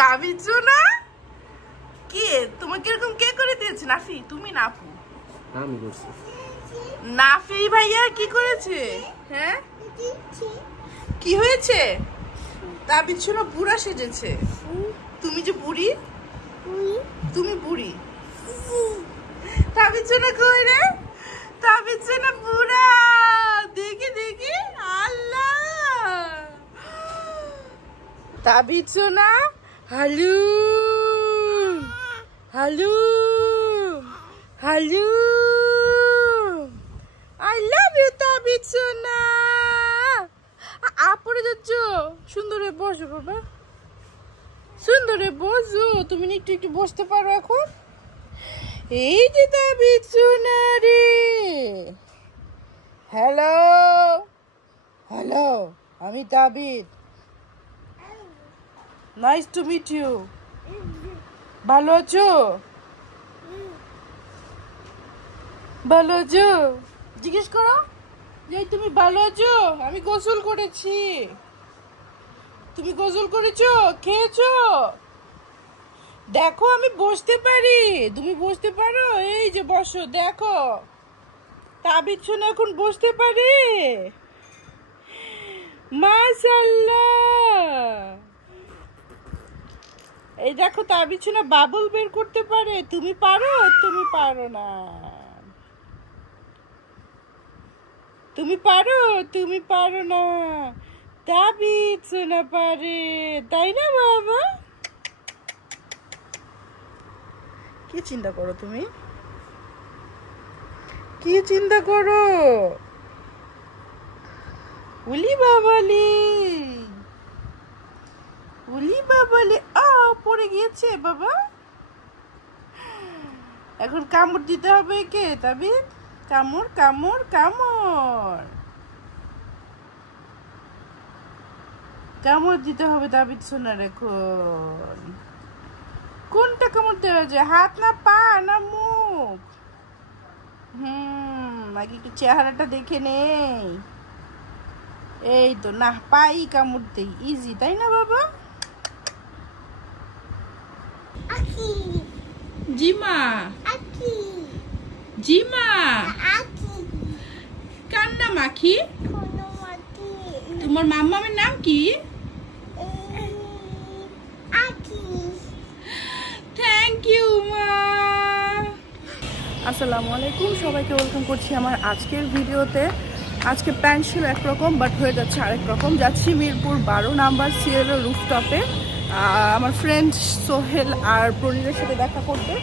তাবিজু না কে তোমাকে এরকম কে করে দিয়েছে? নাফি তুমি না আপু? আমি করছি। নাফি ভাইয়া কি করেছে? হ্যাঁ কি হয়েছে? তাবিজু না বুড়া সেজেছে। তুমি যে বুড়ি, তুমি বুড়ি। তাবিজু না কই রে? তাবিজু না বুড়া। দেখি দেখি। আল্লাহ তাবিজু না hello hello hello I love you তাবিজু না। আপরে যাচ্ছ? সুন্দরে বসো বাবা, সুন্দরে বসো। তুমি একটু একটু বসতে পারো এখন? এই যে তাবিজু না রে। হ্যালো হ্যালো, আমি Tabid. Nice to meet you. ভালো আছো? ভালো আছো? জিজ্ঞেস করো যে তুমি ভালো আছো? আমি গোসল করেছি। তুমি গোসল করেছো? খেয়েছো? দেখো আমি বসতে পারি, তুমি বসতে পারো? এই যে বসো, দেখো তাবিজ না এখন বসতে পারে। মাশাআল্লাহ। এই দেখো তাবিজ না বাবল বের করতে পারে। তুমি পারো? তুমি পারো না। তুমি পারো? তুমি পারো না। তাবিজ না পারে, তাই না বাবা? কি চিন্তা করো তুমি? কি চিন্তা করো? উলি বাবালি, উলি বাবালি। পড়ে গিয়েছে বাবা। এখন কামড় দিতে হবে কে? তাবিদ কামড় কামড় কামড় কামড় দিতে হবে তাবিদ সোনার। এখন কোনটা কামড় দেওয়া যায়? হাত না পা না মুখ? আগে একটু চেহারাটা দেখে নেই। এই তো না, পাই কামড় দেই, ইজি তাই না বাবা? জিমা জিমা কার নাম আখি? তোমার মাম্মামের নাম কি? থ্যাংক ইউ মা। আসসালামু আলাইকুম, সবাইকে ওয়েলকাম করছি আমার আজকের ভিডিওতে। আজকে প্ল্যান ছিল একরকম, বাট হয়ে যাচ্ছে আরেক রকম। যাচ্ছি মিরপুর 12 নাম্বার সিএলও রুফটপে আমার ফ্রেন্ড সোহেল আর প্রনীলের সাথে দেখা করতে।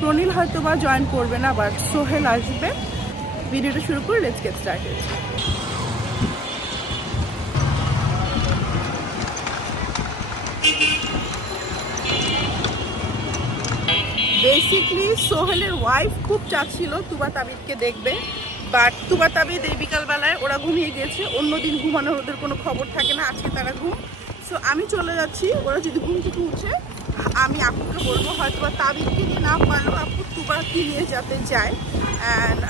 প্রনীল হয়তো বা জয়েন করবে না, বাট সোহেল আসবে। ভিডিওটা শুরু করে লেটস গেট স্টার্টেড। বেসিকলি সোহেলের ওয়াইফ খুব চাচ্ছিল তুবা তাবিদকে দেখবে, বাট তুবা তাবিদ এই বিকালবেলায় ওরা ঘুমিয়ে গিয়েছে। অন্যদিন ঘুমানোর ওদের কোনো খবর থাকে না, আজকে তারা ঘুম। সো আমি চলে যাচ্ছি। ওরা যদি ঘুম থেকে উঠে আমি আপুকে বলবো, হয়তো বা তাবিদকে নিয়ে না পারলেও আপু তুবাকে নিয়ে যাতে যায়। অ্যান্ড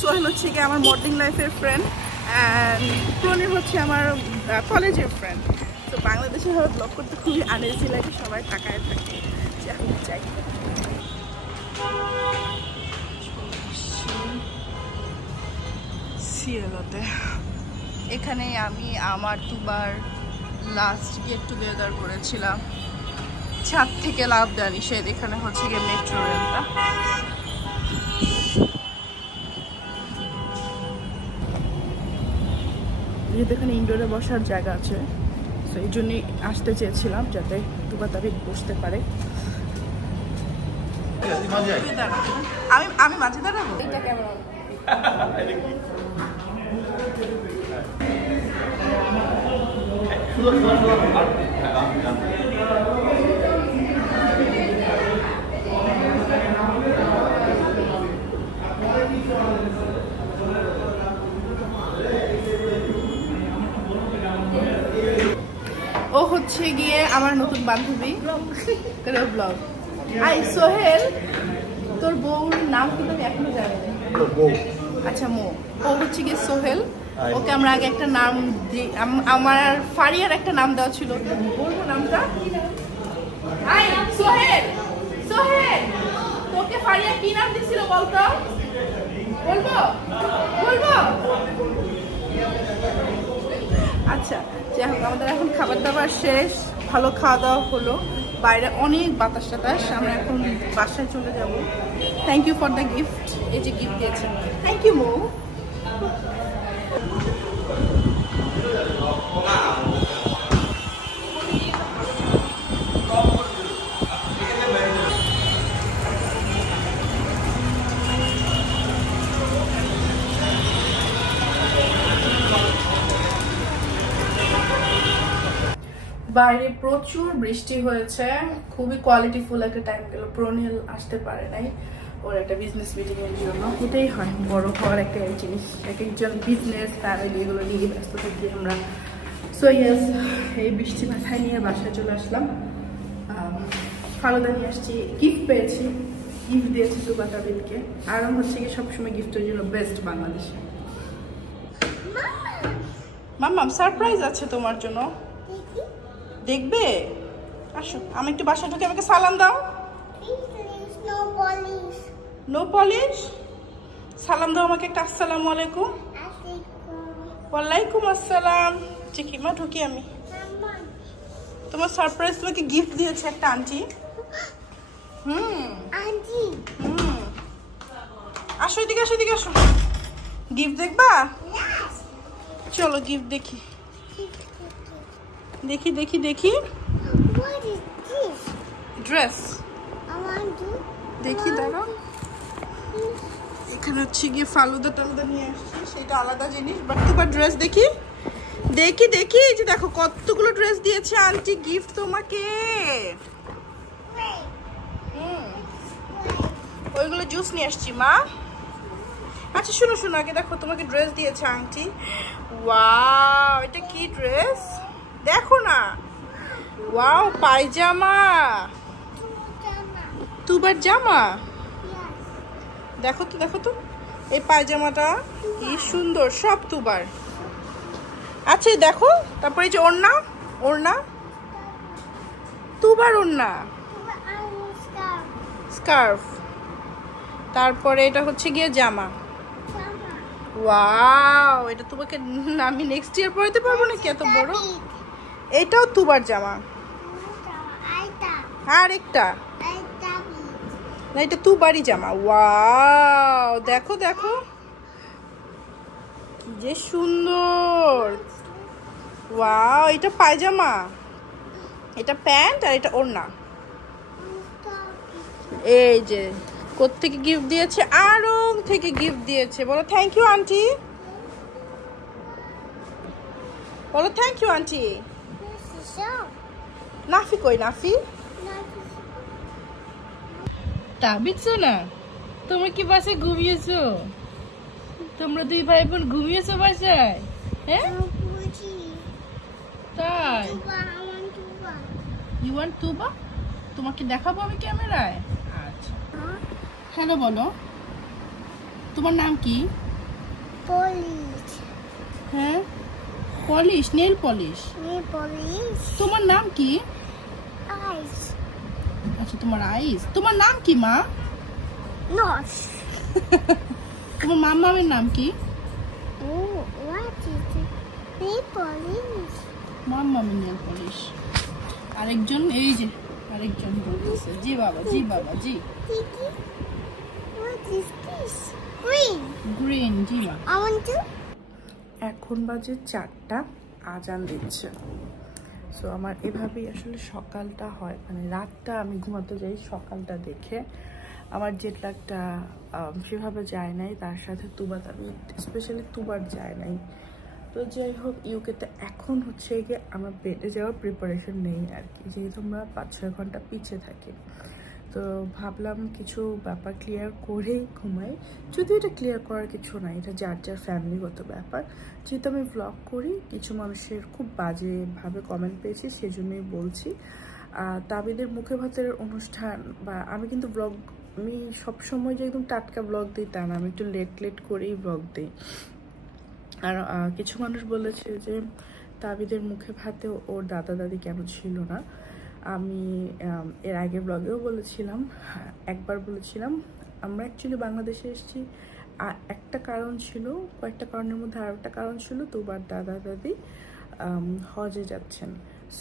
সোহেল হচ্ছে গিয়ে আমার মডেলিং লাইফের ফ্রেন্ড, অ্যান্ড প্রণীল হচ্ছে আমার কলেজের ফ্রেন্ড। তো বাংলাদেশে হয়তো ব্লগ করতে খুবই আনইজি লাগে, সবাই তাকায় থাকে যে আমি চাই। সিএলওতে এখানেই আমি আমার তুবার লাস্ট গেট টুগেদার করেছিলাম। ছাদ থেকে লাভ দেওয়া নিষেধ। এখানে হচ্ছে গিয়ে মেট্রো রেলটা। যেহেতু এখানে ইনডোরে বসার জায়গা আছে, তো এই জন্যই আসতে চেয়েছিলাম যাতে তুবা তাবিদ বসতে পারে। আমি মাঝে দাঁড়াবো। এইটা কেমন? ও হচ্ছে গিয়ে আমার নতুন বান্ধবী, ব্লগ। আই সোহেল, তোর বউর নাম কিন্তু আমি এখনো জানি না। আচ্ছা মো। ও হচ্ছে গিয়ে সোহেল। ওকে আমরা আগে একটা নাম দিই, আমার ফারিয়ার একটা নাম দেওয়া ছিল, বলবো নামটা? কি নাম দিছিল বলতো? বলবো বলবো আচ্ছা, যাই হোক আমাদের এখন খাবার দাবার শেষ, ভালো খাওয়া দাওয়া হলো, বাইরে অনেক বাতাস টাতাস, আমরা এখন বাসায় চলে যাব। Thank you for the gift, এই যে গিফট দিয়েছেন, থ্যাংক ইউ মৌ। বাইরে প্রচুর বৃষ্টি হয়েছে, খুবই কোয়ালিটিফুল একটা টাইম গেল। প্রনিল আসতে পারে নাই, ওর একটা বিজনেস মিটিং এর জন্য। এটাই হয় বড় হওয়ার একটা জিনিস, এক একজন বিজনেস ফ্যামিলি এগুলো নিয়ে ব্যস্ত থাকি আমরা। সো ইয়েস, এই বৃষ্টি মাথায় নিয়ে বাসায় চলে আসলাম। ফালুদা নিয়ে আসছি, গিফট পেয়েছি, গিফট দিয়েছি তুবা তাবিদকে। আর হচ্ছে কি সবসময় গিফটের জন্য বেস্ট বাংলাদেশে। মাম্মাম সারপ্রাইজ আছে তোমার জন্য, দেখবে? আসো, আমি একটু বাসা ঢুকে আমাকে সালাম দাও। নো পলিশ, সালাম দাও আমাকে একটা। আসসালামু আলাইকুম। ওয়ালাইকুম আসসালাম। দেখি মা, ঢুকি আমি। তোমার সারপ্রাইজ, তোমাকে গিফট দিয়েছে একটা আন্টি। আসো এদিকে, আসো এদিকে, আসো। গিফট দেখবা? চলো গিফট দেখি, দেখি দেখি দেখি। ড্রেস দেখি, দাঁড়াও। এখানে হচ্ছে গিয়ে ফালুদা টালুদা নিয়ে আসছি, সেটা আলাদা জিনিস। বাট তোমার ড্রেস দেখি, দেখি দেখি। এই যে দেখো কতগুলো ড্রেস দিয়েছে আন্টি গিফট তোমাকে। ওইগুলো জুস নিয়ে আসছি মা। আচ্ছা শোনো শোনো, আগে দেখো তোমাকে ড্রেস দিয়েছে আন্টি। ওয়াও, এটা কি ড্রেস দেখো না। ওয়াও, পায়জামা, তুবার জামা। দেখো তো দেখো তো, এই পায়জামাটা কি সুন্দর, সব তুবার। আচ্ছা দেখো, তারপরে এই যে ওড়না, ওড়না তুবার ওড়না, স্কার্ফ। তারপরে এটা হচ্ছে গিয়ে জামা। ওয়াও, এটা তোমাকে আমি নেক্সট ইয়ার পরাতে পারবো নাকি, এত বড়। এটাও তুবার জামা। আর একটা না, এটা তুবারই জামা। ওয়াও, দেখো দেখো কি যে সুন্দর। ওয়াও, এটা পায়জামা, এটা প্যান্ট, আর এটা ওড়না। এই যে কোত্থেকে গিফট দিয়েছে, আড়ং থেকে গিফট দিয়েছে। বলো থ্যাংক ইউ আন্টি, বলো থ্যাংক ইউ আন্টি। নাফি কই, নাফি? তাবিদ সোনা, তোমরা কি বাসায় ঘুমিয়েছো? তোমরা দুই ভাই বোন ঘুমিয়েছো বাসায়? হ্যাঁ তাই? ইউ ওয়ান্ট তুবা? তোমাকে দেখাবো আমি ক্যামেরায়। আচ্ছা, হ্যালো বলো, তোমার নাম কি? পলিশ। হ্যাঁ পলিশ, নেল পলিশ। তোমার নাম কি? আইস। আচ্ছা তোমার আইস। তোমার নাম কি মা? নস। তোমার মাম্মামের নাম কি? ও what is it? Nail polish. মাম্মামের নেল পলিশ। আরেকজন, এই যে আরেকজন বলতেছে জি বাবা, জি বাবা, জি। What is this? Green. Green, জি মা। I want to. এখন বাজে 4টা, আজান দিচ্ছে। সো আমার এভাবেই আসলে সকালটা হয়, মানে রাতটা আমি ঘুমাতে যাই সকালটা দেখে। আমার জেট লাগটা সেভাবে যায় নাই, তার সাথে তুবা তাবিদ স্পেশালি তুবার যায় নাই। তো যাই হোক, ইউকেতে এখন হচ্ছে গিয়ে আমার বেডে যাওয়ার প্রিপারেশন নেই আর কি, যেহেতু আমরা 5-6 ঘন্টা পিছিয়ে থাকি। তো ভাবলাম কিছু ব্যাপার ক্লিয়ার করেই ঘুমাই, যদিও এটা ক্লিয়ার করার কিছু নাই, এটা যার যার ফ্যামিলিগত ব্যাপার। যেহেতু আমি ভ্লগ করি, কিছু মানুষের খুব বাজেভাবে কমেন্ট পেয়েছি, সেজন্যই বলছি। তাবিদের মুখে ভাতের অনুষ্ঠান, বা আমি কিন্তু ব্লগ, আমি সবসময় যে একদম টাটকা ব্লগ দিই তা না, আমি একটু লেট করেই ব্লগ দিই। আর কিছু মানুষ বলেছে যে তাবিদের মুখে ভাতে ওর দাদা দাদি কেন ছিল না। আমি এর আগের ব্লগেও বলেছিলাম, একবার বলেছিলাম আমরা অ্যাকচুয়ালি বাংলাদেশে এসেছি একটা কারণ ছিল, কয়েকটা কারণের মধ্যে আর একটা কারণ ছিল তুবার দাদা দাদি হজে যাচ্ছেন।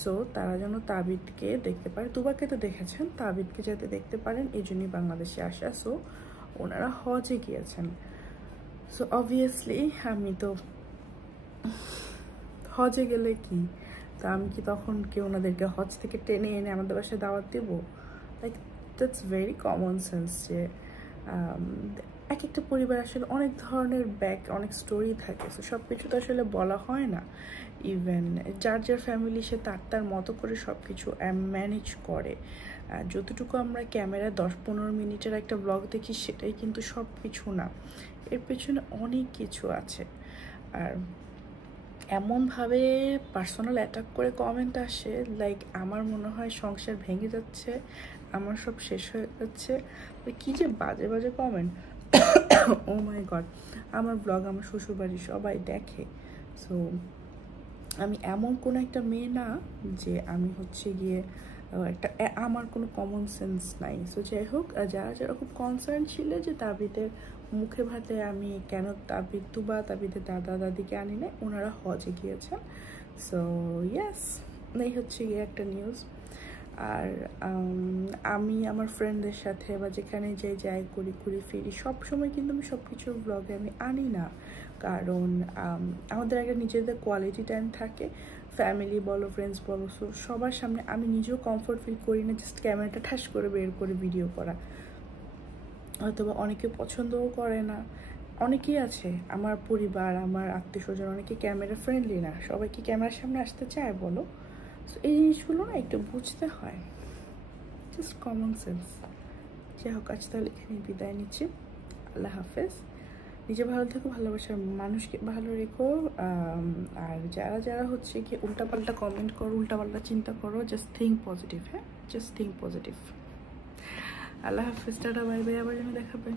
সো তারা যেন তাবিদকে দেখতে পারে, তুবাকে তো দেখেছেন, তাবিদকে যাতে দেখতে পারেন এই জন্যই বাংলাদেশে আসা। সো ওনারা হজে গিয়েছেন। সো অবভিয়াসলি আমি তো হজে গেলে কি, তা আমি কি তখন কি ওনাদেরকে হজ থেকে টেনে এনে আমাদের বাসায় দাওয়াত দেব? Like that's very common sense যে এক একটা পরিবার আসলে অনেক ধরনের অনেক স্টোরি থাকে। সো সব কিছু তো আসলে বলা হয় না। ইভেন যার যার ফ্যামিলি সে তার মতো করে সব কিছু ম্যানেজ করে। যতটুকু আমরা ক্যামেরায় 10-15 মিনিটের একটা ব্লগ দেখি সেটাই কিন্তু সব কিছু না, এর পেছনে অনেক কিছু আছে। আর এমনভাবে পার্সোনাল অ্যাটাক করে কমেন্ট আসে, লাইক আমার মনে হয় সংসার ভেঙে যাচ্ছে, আমার সব শেষ হয়ে যাচ্ছে। কি যে বাজে বাজে কমেন্ট, ও মাই গড। আমার ব্লগ আমার শ্বশুরবাড়ির সবাই দেখে। সো আমি এমন কোনো একটা মেয়ে না যে আমি হচ্ছে গিয়ে আমার কোনো কমন সেন্স নাই। সো যাই হোক, যারা যারা খুব কনসার্ন ছিল যে তাবিদের মুখে ভাতে আমি কেন তাবিদের দাদা দাদিকে আনি না, ওনারা হজে গিয়েছেন। সো ইয়েস, এই হচ্ছে গিয়ে একটা নিউজ। আর আমি আমার ফ্রেন্ডদের সাথে বা যেখানে যাই ঘুরি ফিরি সবসময় কিন্তু আমি সব কিছুর ব্লগে আমি আনি না, কারণ আমাদের একটা নিজেদের কোয়ালিটি টাইম থাকে, ফ্যামিলি বলো ফ্রেন্ডস বলো। সো সবার সামনে আমি নিজেও কমফোর্ট ফিল করি না জাস্ট ক্যামেরাটা ঠাস করে বের করে ভিডিও করা। হয়তোবা অনেকে পছন্দও করে না, অনেকেই আছে আমার পরিবার আমার আত্মীয় স্বজন অনেকে ক্যামেরা ফ্রেন্ডলি না, সবাই কি ক্যামেরার সামনে আসতে চায় বলো? সো এই জিনিসগুলো না একটু বুঝতে হয়, জাস্ট কমন সেন্স। যাই হোক, আজ তাহলে এখানে বিদায় নিচ্ছি। আল্লাহ হাফেজ। নিজে ভালো থেকো, ভালোবাসার মানুষকে ভালো রেখো। আর যারা যারা হচ্ছে কি উল্টাপাল্টা কমেন্ট করো, উল্টাপাল্টা চিন্তা করো, জাস্ট থিঙ্ক পজিটিভ। হ্যাঁ, জাস্ট থিঙ্ক পজিটিভ। আল্লাহ হাফেজ, টাটা, বাই বাই, আবার যেন দেখা পাই।